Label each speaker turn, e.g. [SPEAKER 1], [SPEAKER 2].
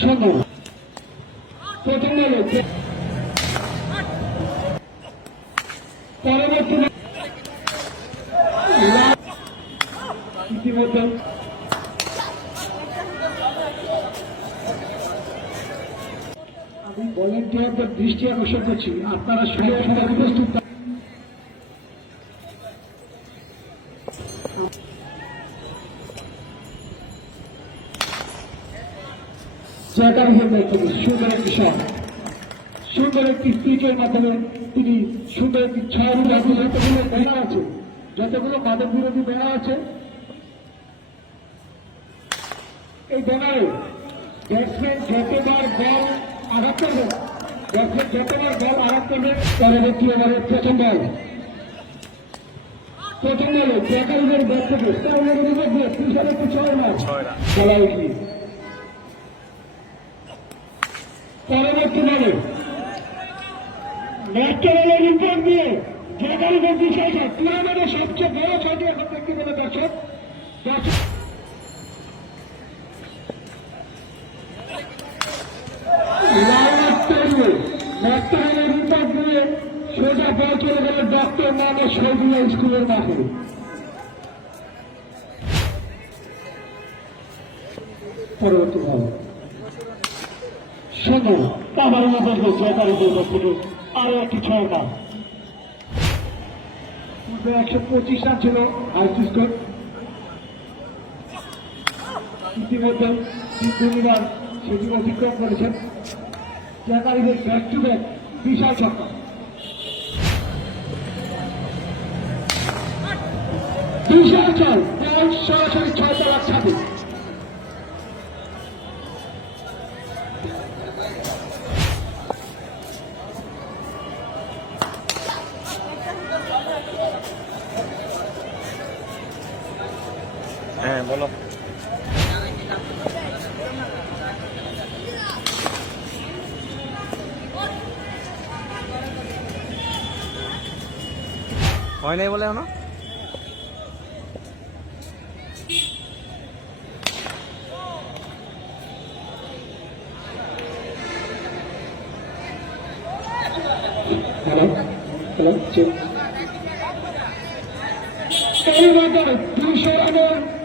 [SPEAKER 1] শোনো প্রথম পরবর্তী আমি ভলেন্টিয়ারদের দৃষ্টি আকর্ষণ করছি। আপনারা শুনে শুনে উপস্থিত জায়গার উপর দায়িত্ব সুন্দর একটি শট। সুন্দর একটি স্পিচের মাধ্যমে তিনি সুন্দর একটি ছয় যতগুলো ব্যানার আছে যতগুলো মাদক বিরোধী ব্যানার আছে এই ব্যানারে ব্যাটসম্যান যতবার বল আঘাত করবে ব্যাটসম্যান যতবার বল আঘাত করবে পরবর্তী ওভারের প্রথম বল প্রথম বলে ব্যাকারিদের ব্যাট থেকে তাহলে মধ্যে ছয় মাস খেলা উঠি পরবর্তী বলে ন্যাশনালের রিপোর্ট দিয়ে ব্যাকারিদের বিষয় টুর্নামেন্টের সবচেয়ে বড় ছয়টি এখন ব্যক্তিগত দর্শক। দর্শক ডাক্তারের রিপোর্ট দিয়ে সোজা বল চলে পরবর্তী ভালো শোনো আমার মধ্যে জয়কারী দুর্গা থেকে আরও একটি ছয় না পূর্বে একশো পঁচিশ রান ছিল হাইস্ট স্কোর ইতিমধ্যে তিন সেটি অতিক্রম করেছেন। জয়কারীদের ব্যাক টু ব্যাক বিশাল ছক্কা। বিশাল সরাসরি ছয় তলার ছাদে।
[SPEAKER 2] হ্যাঁ বলো। হয় নাই বলে এখনও?
[SPEAKER 1] হ্যালো হ্যালো বাজার দুইশো রানের